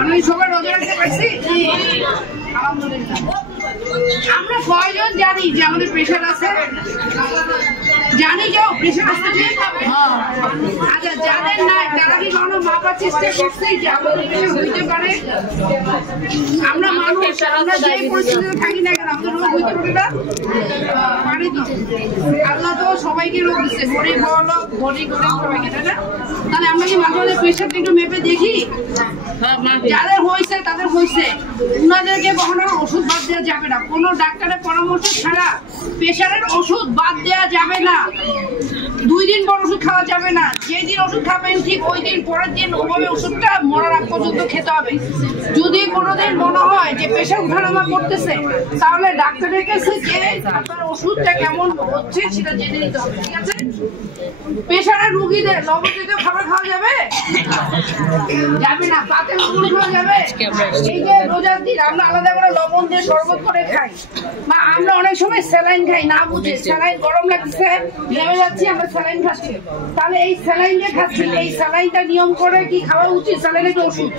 আমি সবাই রোজা রাখতে পারছি আলহামদুলিল্লাহ। আমরা কয়জন জানি যে আমাদের প্রেশার আছে? জানি কেউ প্রেশার আছে? আচ্ছা, যাদের নাই তারা কি কোনো মাপার চেষ্টা করছে যে আমাদের প্রেশার হইতে পারে? আমরা মানুষ, আমরা যে পরিস্থিতিতে থাকি না কেন আমাদের রোগ হইতে পারে না? পারি তো। আল্লাহ তো সবাইকে রোগ দিচ্ছে, গরিব বড়লোক গরিব সবাইকে, তাই না? তাহলে আমরা কি মাঝে মাঝে প্রেশারটা একটু মেপে দেখি? যাদের হয়েছে তাদের হয়েছে, ওনাদেরকে কখনো ওষুধ বাদ দেওয়া যাবে না। কোনো ডাক্তারের পরামর্শ ছাড়া প্রেশারের ওষুধ বাদ দেওয়া যাবে না। 2 দিন পর ওষুধ খাওয়া যাবে না। যেদিন ওষুধ খাবেন ঠিক ওই দিন পরের দিন ওভাবে ওষুধটা মরার আগ পর্যন্ত খেতে হবে। যদি কোনোদিন মনে হয় যে প্রেশার উঠানামা করতেছে, তাহলে ডাক্তারের কাছে যে আপনার ওষুধটা কেমন হচ্ছে সেটা জেনে নিতে হবে, ঠিক আছে? প্রেশারের রুগীদের লবণ জাতীয় খাবার খাওয়া যাবে? যাবে না। পাতে লবণ খাওয়া যাবে? এই যে রোজার দিন আমরা আলাদা করে লবণ দিয়ে শরবত করে খাই, বা আমরা অনেক সময় স্যালাইন খাই না বুঝে। স্যালাইন গরম লাগছে, নেমে যাচ্ছি, আমরা স্যালাইন খাচ্ছি। তাহলে এই স্যালাইন যে খাচ্ছি, এই স্যালাইনটা নিয়ম করে কি খাওয়া উচিত? স্যালাইন একটা ওষুধ,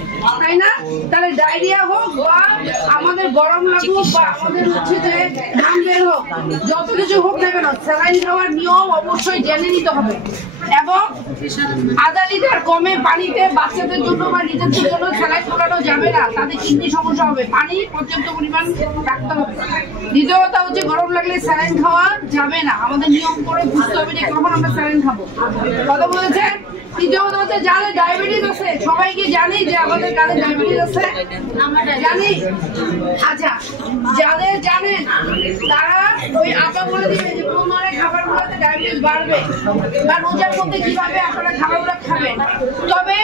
তাই না? তাহলে ডায়রিয়া হোক বা আমাদের গরম লাগুক বা আমাদের হচ্ছে যে ঘাম বের হোক, যত কিছু হোক না কেন স্যালাইন খাওয়ার নিয়ম অবশ্যই জেনে নিতে হবে। এবং আধা লিটার কমে পানিতে বাচ্চাদের জন্য বা নিজেদের জন্য স্যালাইন খোলানো যাবে না, তাদের কিডনি সমস্যা হবে। পানি পর্যাপ্ত পরিমাণ রাখতে হবে। দ্বিতীয় কথা হচ্ছে গরম লাগলে স্যালাইন খাওয়া যাবে না। আমাদের নিয়ম করে বুঝতে হবে যে কখন আমরা স্যালাইন খাবো, কথা বলেছেন? তৃতীয় কথা হচ্ছে যাদের ডায়াবেটিস আছে, সবাইকে জানি যে আমাদের যাদের ডায়াবেটিস আছে জানি। আচ্ছা, যাদের জানেন তারা ওই আপা বলে দিবে যে কোন ধরনের খাবারগুলোতে ডায়াবেটিস বাড়বে বা রোজার মধ্যে কিভাবে আপনারা খাবারগুলো খাবেন। তবে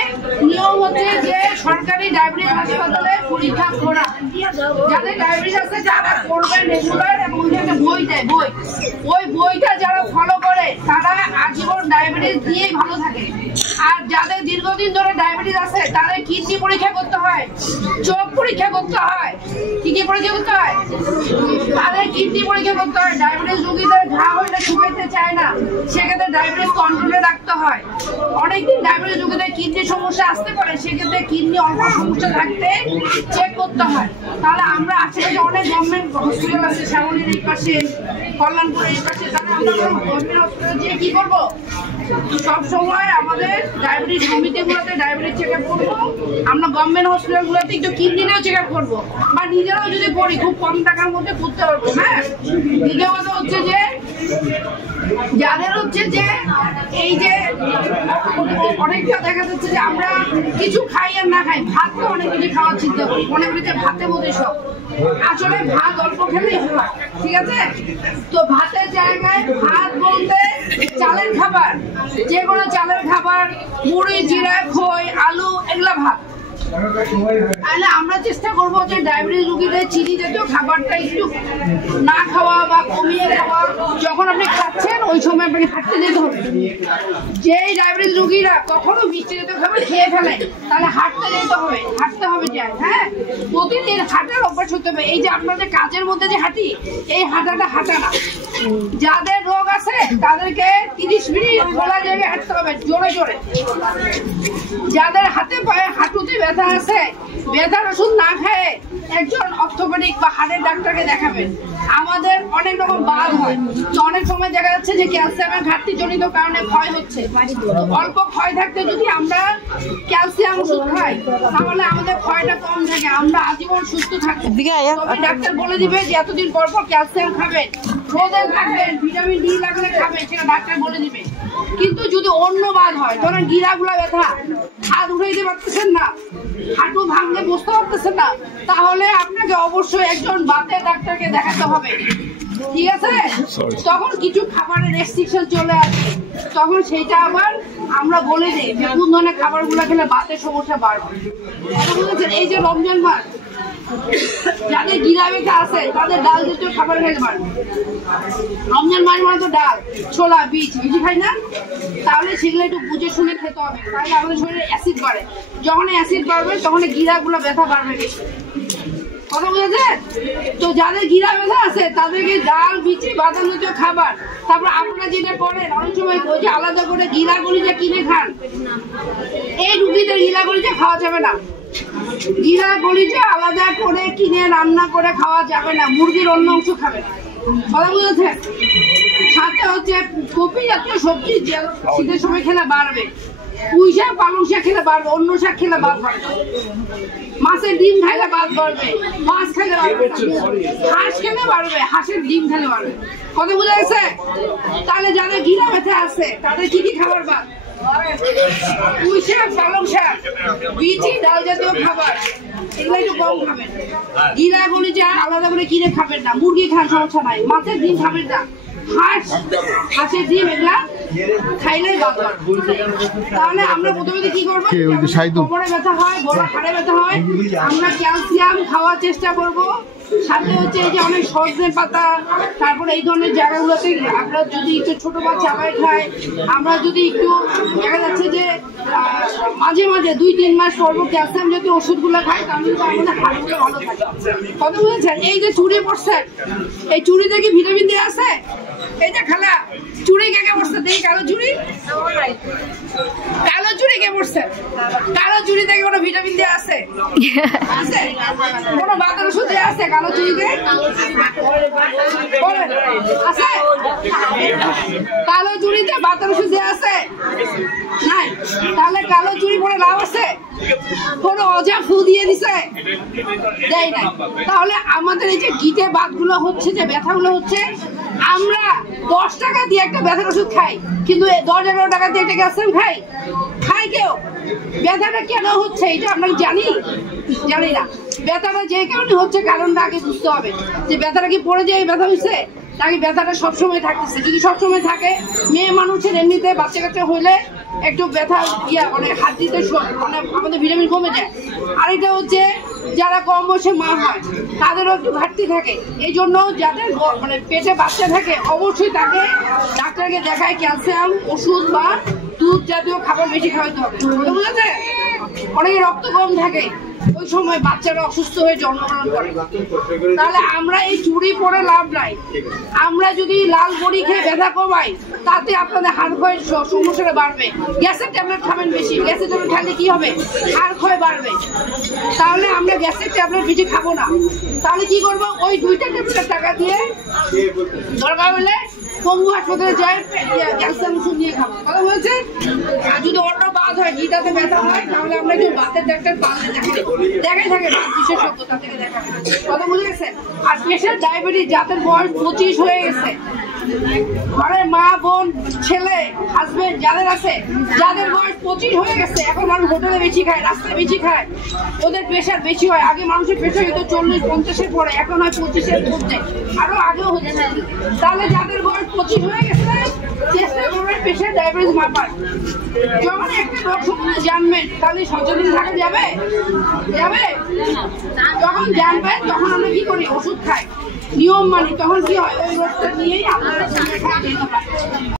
নিয়ম হচ্ছে যে সরকারি ডায়াবেটিস হাসপাতালে পরীক্ষা করা। যাদের ডায়াবেটিস আছে তারা করবেন রেগুলার, এবং ওইটা বই দেয়, বই, ওই বইটা যারা ফলো করে তারা আজীবন ডায়াবেটিস দিয়েই ভালো থাকে। আর যাদের দীর্ঘদিন ধরে ডায়াবেটিস আছে তাদের কিডনি পরীক্ষা করতে হয়, চোখ পরীক্ষা করতে হয়। কি কি পরীক্ষা করতে হয়? তাদের কিডনি পরীক্ষা করতে হয়। ডায়াবেটিস রোগীদের ঘা হইলে শুকাইতে চায় না, সেক্ষেত্রে ডায়াবেটিস কন্ট্রোলে রাখতে হয়। অনেকদিন ডায়াবেটিস রোগীদের কিডনি সমস্যা আসতে পারে, সেক্ষেত্রে কিডনি অল্প সমস্যা থাকতে চেক করতে হয়। তাহলে আমরা আশেপাশে অনেক গভর্নমেন্ট হসপিটাল আছে, শ্যামলীর এই পাশে, কল্যাণপুরের এই পাশে, তাহলে আমরা গভর্নমেন্ট হসপিটালে যেয়ে কি করবো? সবসময় আমাদের ডায়াবেটিস সমিতিগুলোতে ডায়াবেটিস চেক আপ করবো। আমরা গভর্নমেন্ট হসপিটালগুলোতে একটু কিডনিটাও চেক আপ করবো, বা নিজেরাও যদি করি খুব কম টাকার মধ্যে করতে পারবো। হ্যাঁ, দ্বিতীয় কথা হচ্ছে যে যাদের হচ্ছে যে এই যে অনেকটা দেখা যাচ্ছে যে আমরা কিছু খাই আর না খাই, ভাত তো অনেক কিছু খাওয়ার চিন্তা করি, মনে করি যে ভাতে বোধহয় সব। আসলে ভাত অল্প খেলেই হয়, ঠিক আছে? তো ভাতের জায়গায় ভাত বলতে চালের খাবার, যে কোনো চালের খাবার, মুড়ি, জিরা, খই, আলু, এগুলা ভাত। তাহলে আমরা চেষ্টা করবো যে ডায়াবেটিস রোগীদের চিনি জাতীয় খাবারটা একটু না খাওয়া বা কমিয়ে খাওয়া। যখন আপনি খাচ্ছেন ওই সময় আপনাকে হাঁটতে যেতে হবে। যেই ডায়াবেটিস রোগীরা কখনো মিষ্টি জাতীয় খাবার খেয়ে ফেলে, তাহলে হাঁটতে যেতে হবে, হাঁটতে হবে যায়। হ্যাঁ, প্রতিদিন হাঁটার অভ্যাস হতে হবে। এই যে আপনাদের কাজের মধ্যে যে হাঁটি, এই হাঁটাটা হাঁটা না। যাদের রোগ আছে তাদেরকে 30 মিনিট খোলা জায়গায় হাঁটতে হবে, জোরে জোরে। যাদের হাতে পায়ে হাঁটুতে ব্যথা আছে, ব্যথার ওষুধ না খেয়ে একজন অর্থোপেডিক বা হাড়ের ডাক্তারকে দেখাবেন। আমাদের অনেক রকম বাদ হয়, তো অনেক সময় দেখা যাচ্ছে যে ক্যালসিয়ামের ঘাটতি জনিত কারণে ক্ষয় হচ্ছে। অল্প ক্ষয় থাকতে যদি আমরা ক্যালসিয়াম ওষুধ খাই, তাহলে আমাদের ক্ষয়টা কম থাকে, আমরা আজীবন সুস্থ থাকবো। তবে ডাক্তার বলে দিবে যে এতদিন পর পর ক্যালসিয়াম খাবেন, রোদে থাকবেন, ভিটামিন ডি লাগলে খাবেন, সেটা ডাক্তার বলে দিবে। কিন্তু যদি অন্য বাদ হয়, ধরেন গিরাগুলা ব্যথা, হাত উঠাইতে পারতেছেন না, হাঁটু ভাঙলে বসতে পারতেছেন না, তাহলে আপনাকে অবশ্যই একজন বাতের ডাক্তারকে দেখাতে হবে, ঠিক আছে? তখন কিছু খাবারের রেস্ট্রিকশন চলে আসে, তখন সেইটা আবার আমরা বলে দিই যে কোন ধরনের খাবারগুলো খেলে বাতের সমস্যা বাড়বে। এই যে রমজান মাস, যাদের গিরা ব্যথা আছে তাদের ডাল জাতীয় খাবার খেতে পারবে। রমজান মাস মানে তো ডাল, ছোলা, বীজ বেশি খাই না, তাহলে সেগুলো একটু বুঝে শুনে খেতে হবে, তাহলে আমাদের শরীরে অ্যাসিড বাড়ে। যখন অ্যাসিড বাড়বে তখন গিরাগুলো ব্যথা বাড়বে বেশি, কথা বুঝেছেন? তো যাদের গিরা ব্যথা আছে তাদেরকে ডাল, বিচি, বাদাম জাতীয় খাবার। তারপর আপনারা যেটা করেন অনেক সময় ওই যে আলাদা করে গিরা গলিজা কিনে খান, এই রুগীদের গিরা গলিজা খাওয়া যাবে না। গিরা গলিটা আলাদা করে কিনে রান্না করে খাওয়া যাবে না, মুরগির অন্য অংশ খাবে, কথা বুঝেছেন? সাথে হচ্ছে কপি জাতীয় সবজি শীতের সময় খেলে বাড়বে, পুঁই শাক পালং শাক খেলে বাড়বে, অন্য শাক খেলে বাদ বাড়বে, মাছের ডিম খাইলে বাদ বাড়বে, মাছ খেলে বাড়বে, হাঁস খেলে বাড়বে, হাঁসের ডিম খেলে বাড়বে, কথা বুঝা গেছে? তাহলে যাদের গিরা ব্যথা আছে তাদের কি কি খাবার বাদ? পুঁই শাক পালং শাক বিচি ডাল জাতীয় খাবার এগুলো একটু কম খাবেন, গিরা গলিটা আলাদা করে কিনে খাবেন না, মুরগি খান সমস্যা নাই, মাছের ডিম খাবেন না, হাঁসের ডিম এগুলা খাইলেই বাদ বাড়বে। তাহলে আমরা প্রথমে কি করবো? কোমরে ব্যথা হয়, গলা হাড়ে ব্যথা হয়, আমরা ক্যালসিয়াম খাওয়ার চেষ্টা করব। সাথে হচ্ছে এই যে অনেক সজনে পাতা, তারপরে এই ধরনের জায়গাগুলোতে আমরা যদি একটু ছোট বা চাবাই খাই, আমরা যদি একটু দেখা যাচ্ছে যে মাঝে মাঝে 2-3 মাস পর ক্যালসিয়াম জাতীয় ওষুধগুলো খাই, তাহলে আমাদের হাড়গুলো ভালো থাকে। কথা বুঝেছেন? এই যে চুড়ি পড়ছেন, এই চুড়িতে কি ভিটামিন ডি আছে? এই যে খালা চুড়ি কে পড়ছে দেখি, কালো চুড়ি, কালো চুড়ি কে পড়ছে? কালো চুড়ি থেকে কোনো ভিটামিন ডি আছে? আছে? কোনো বাতের ওষুধ আছে কালো চুড়িতে? আছে? কালো চুড়িতে বাতের ওষুধ আছে? নাই। তাহলে কালো চুড়ি পরে লাভ আছে? কোনো অজা ফু দিয়ে দিছে? দেয় নাই। তাহলে আমাদের এই যে গিটে বাতগুলো হচ্ছে, যে ব্যথাগুলো হচ্ছে, আমরা 10 টাকা দিয়ে একটা ব্যথার ওষুধ খাই, কিন্তু 10-11 টাকা দিয়ে একটা ক্যালসিয়াম খাই? খাই কেউ? ব্যথাটা কেন হচ্ছে এটা আমরা জানি না। ব্যথাটা যে কারণে হচ্ছে কারণটা আগে বুঝতে হবে, যে ব্যথাটা কি পড়ে যায় ব্যথা হয়েছে, নাকি ব্যথাটা সবসময় থাকতেছে। যদি সবসময় থাকে, মেয়ে মানুষের এমনিতে বাচ্চা কাচ্চা হইলে একটু ব্যথা মানে হাত দিতে মানে আমাদের ভিটামিন কমে যায়। আর এটা হচ্ছে যারা কম বয়সে মা হয় তাদেরও একটু ঘাটতি থাকে, এই জন্য যাদের মানে পেটে বাচ্চা থাকে অবশ্যই তাকে ডাক্তারকে দেখায় ক্যালসিয়াম ওষুধ বা দুধ জাতীয় খাবার বেশি খাওয়াতে হবে, বুঝেছে? অনেকে রক্ত কম থাকে, ওই সময় বাচ্চারা অসুস্থ হয়ে জন্মগ্রহণ করে। তাহলে আমরা এই চুড়ি পরে লাভ নাই। আমরা যদি লাল বড়ি খেয়ে ব্যথা কমাই, তাতে আপনাদের হাড় ক্ষয়ের সমস্যাটা বাড়বে। গ্যাসের ট্যাবলেট খাবেন বেশি, গ্যাসের ট্যাবলেট খাইলে কি হবে? হাড় ক্ষয় বাড়বে। তাহলে আমরা গ্যাসের ট্যাবলেট বেশি খাবো না। তাহলে কি করবো? ওই 2টা ট্যাবলেটের টাকা দিয়ে দরকার হলে পঙ্গু হাসপাতালে যায় ক্যালসিয়াম ওষুধ নিয়ে খাবো, কথা বলছে? আর যদি অন্য বাদ হয়, গিটাতে ব্যথা হয়, তাহলে আমরা একটু বাতের ডাক্তার পাল্লে দেখাই থাকে, বাত বিশেষজ্ঞ, তা থেকে দেখাবে, কথা বুঝে গেছেন? আর প্রেশার ডায়াবেটিস যাদের বয়স 25 হয়ে গেছে, ঘরের মা বোন ছেলে হাজবেন্ড যাদের আছে, যাদের বয়স 25 হয়ে গেছে, এখন মানুষ হোটেলে বেশি খায়, রাস্তায় বেশি খায়, ওদের প্রেশার বেশি হয়। আগে মানুষের প্রেশার হতো 40-50-এর পরে, এখন হয় 25-এর মধ্যে, আরো আগেও হচ্ছে। তাহলে যাদের বয়স 25 হয়ে গেছে, চেষ্টা করবেন প্রেশার ডায়াবেটিস মাপার। যখন একটা রোগ সম্বন্ধে জানবেন, তাহলে সচেতন থাকা যাবে। যখন জানবেন তখন আমরা কি করি? ওষুধ খাই, নিয়ম মানি। তখন কি হয়? ওই রোগটা নিয়েই আপনারা